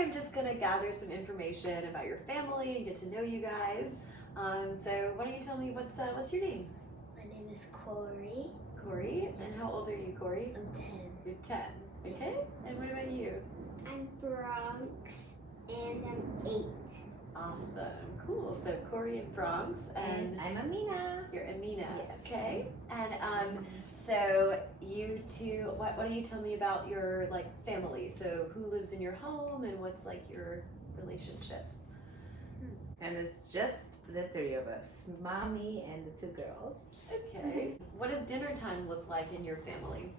I'm just gonna gather some information about your family and get to know you guys. So why don't you tell me what's your name? My name is Corey. Corey. And how old are you, Corey? I'm 10. You're 10. Okay. And what about you? I'm Bronx, and I'm 8. Awesome. Cool. So Corey in Bronx, and I'm Amina. you're Amina. Yes. Okay. And so you two, why don't you tell me about your like family? So who lives in your home, and what's like your relationships? And it's just the 3 of us, mommy and the 2 girls. Okay. What does dinner time look like in your family?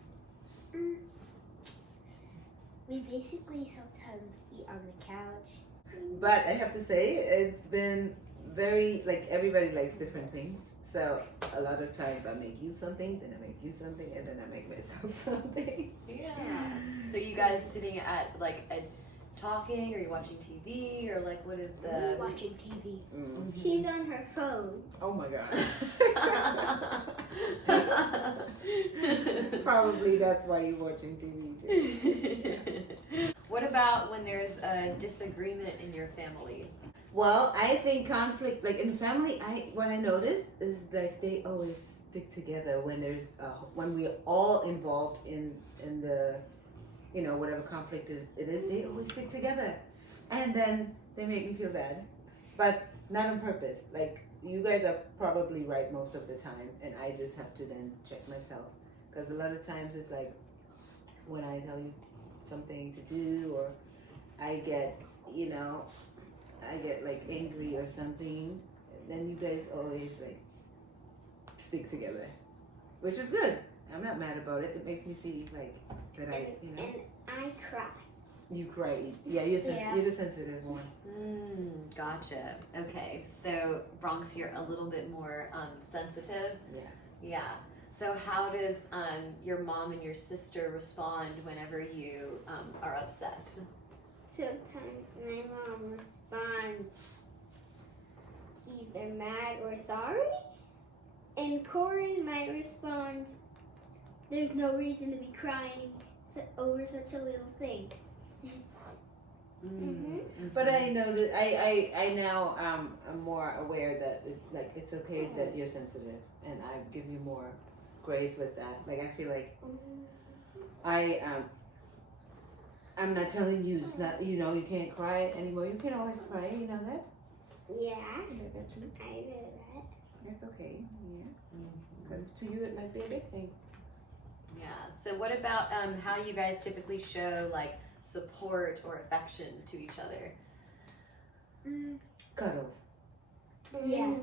We basically sometimes eat on the couch. But I have to say, it's been very, like, everybody likes different things. So a lot of times I make you something, then I make you something, and then I make myself something. Yeah. So you guys sitting at like talking, or you watching TV, or like what is We're the? watching TV. Mm. She's on her phone. Oh my God. Probably that's why you're watching TV too. What about when there's a disagreement in your family? Well, I think conflict, like in family, what I noticed is that they always stick together when there's when we're all involved in the, you know, whatever conflict it is. They always stick together, and then they make me feel bad, but not on purpose. Like you guys are probably right most of the time, and I just have to then check myself, because a lot of times it's like when I tell you something to do, or I get, you know, I get like angry or something, then you guys always like stick together, which is good. I'm not mad about it. It makes me see like that you know. And I cry. You cry. Yeah, you're you're the sensitive one. Gotcha. Okay. So Bronx, you're a little bit more sensitive. Yeah. Yeah. So how does your mom and your sister respond whenever you are upset? Sometimes my mom responds either mad or sorry, and Corey might respond, "There's no reason to be crying over such a little thing." But I know that I now am more aware that it's okay that you're sensitive, and I give you more grace with that. Like I feel like I'm not telling you it's not, you know, you can't cry anymore. You can always cry, you know that? Yeah, You know that too? I know that. It's okay, yeah. Because to you it might be a big thing. Yeah. So what about how you guys typically show like support or affection to each other? Cuddles. Yeah.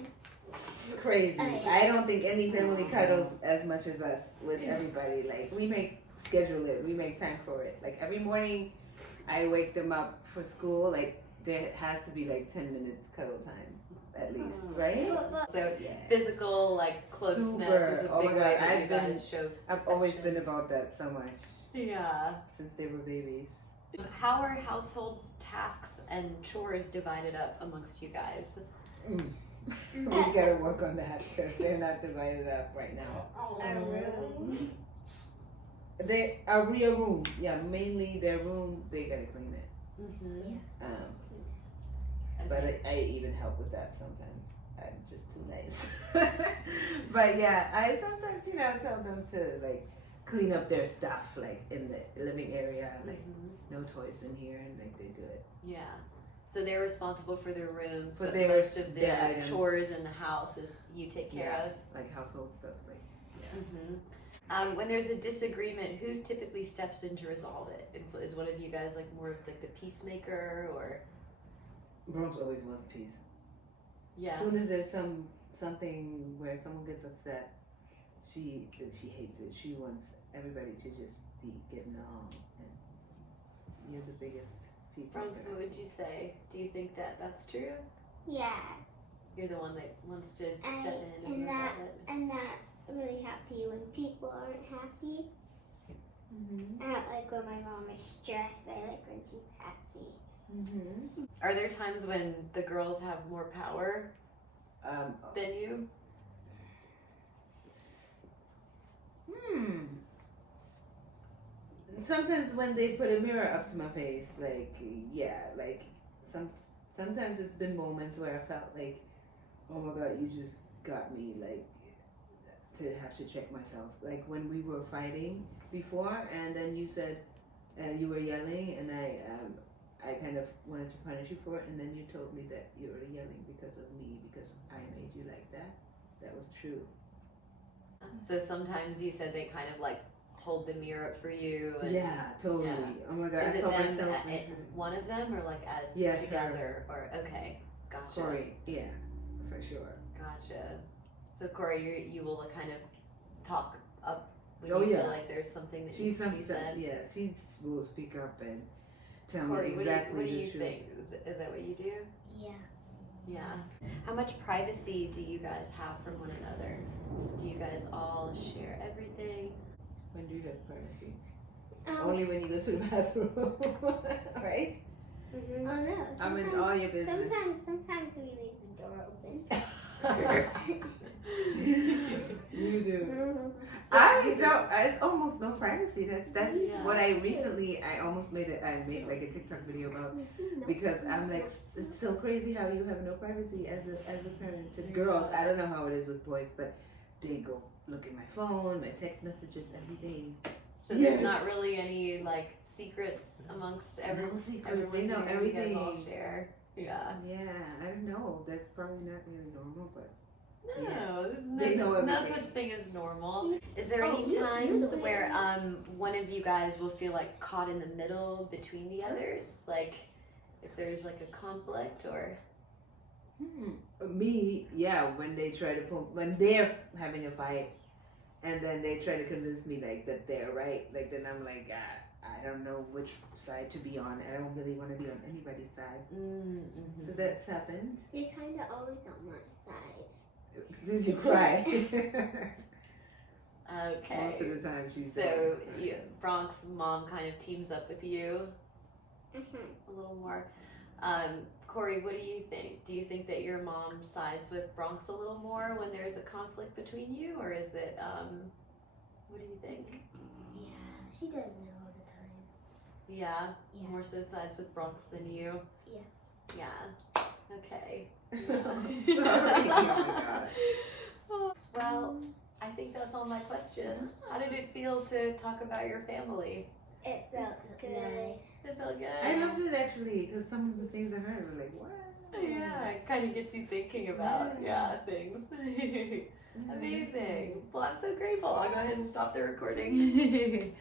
Crazy. Oh, yeah. I don't think any family cuddles as much as us with everybody. Like we schedule it, we make time for it. Like every morning I wake them up for school, like there has to be like 10 minutes cuddle time at least, right? So Yeah. physical like closeness Super. is a Oh big my way God, that you guys show. I've always been about that so much Yeah. since they were babies. How are household tasks and chores divided up amongst you guys? We gotta work on that because they're not divided up right now. A room. They a real room, yeah. Mainly their room, they gotta clean it. But I even help with that sometimes. I'm just too nice. But yeah, I sometimes tell them to like clean up their stuff, like in the living area, like no toys in here, and like they do it. Yeah. So they're responsible for their rooms, For but their- most of the their items. chores in the house is you take care Yeah. of. Like household stuff, like When there's a disagreement, who typically steps in to resolve it? Is one of you guys like more of like the peacemaker, or? Bronx always wants peace. Yeah. As soon as there's something where someone gets upset, she hates it. She wants everybody to just be getting along, and you're the biggest peacemaker. Bronx, what would you say? Do you think that that's true? Yeah. You're the one that wants to step in and and resolve that it. I'm not really happy when people aren't happy. I don't like when my mom is stressed. I like when she's happy. Are there times when the girls have more power than you? sometimes when they put a mirror up to my face, like yeah, like sometimes it's been moments where I felt like, oh my god, you just got me like to have to check myself. Like when we were fighting before, and then you said you were yelling, and I kind of wanted to punish you for it, and then you told me that you were yelling because of me, because I made you like that. That was true. So sometimes you said they kind of like hold the mirror up for you. And Yeah, totally. Yeah. Oh my god, Is I it saw them, myself. one of them, or like as Yeah, together? Or okay, gotcha. Corey, yeah, for sure. Gotcha. So Corey, you will kind of talk up when Oh, you yeah. feel like there's something that She's needs to be something, said. yeah, she will speak up and tell Corey, me exactly what do the you truth. think? Is that what you do? Yeah. Yeah. How much privacy do you guys have from one another? Do you guys all share everything? When do you have privacy? Oh Only when you go to the bathroom, right? no. I'm in sometimes- all your business. Sometimes we leave the door open. You do. I don't. It's almost no privacy. That's Yeah. what I recently. I almost made it. I made like a TikTok video about because I'm like, it's so crazy how you have no privacy as a parent to girls. I don't know how it is with boys, but they go look at my phone, my text messages, everything. So there's Yes. not really any like secrets amongst No secrets. everyone They know here. You guys all everything. share. Yeah. Yeah, I don't know. That's probably not really normal, but No, Yeah. there's They know no everything. such thing as normal. Is there Oh, any you- times you- where one of you guys will feel like caught in the middle between the others? Like if there's like a conflict or Me, yeah, when they try to when they're having a fight, and then they try to convince me like that they're right, like then I'm like, I don't know which side to be on. I don't really want to be on anybody's side. mm-hmm. So that's happened. You're kind of always on my side. Did you cry? Okay. Most of the time she's So you, Bronx mom kind of teams up with you Mm-hmm. a little more. Corey, what do you think? Do you think that your mom sides with Bronx a little more when there's a conflict between you, or is it what do you think? Yeah, she does it all the time. Yeah, Yeah. more so sides with Bronx than you. Yeah. Yeah. Okay. I'm sorry. Oh my god. Well, I think that's all my questions. How did it feel to talk about your family? It felt good. It felt good. I loved it actually because some of the things I heard were like, what? Yeah, it kind of gets you thinking about things. Amazing. Well, I'm so grateful. I'll go ahead and stop the recording.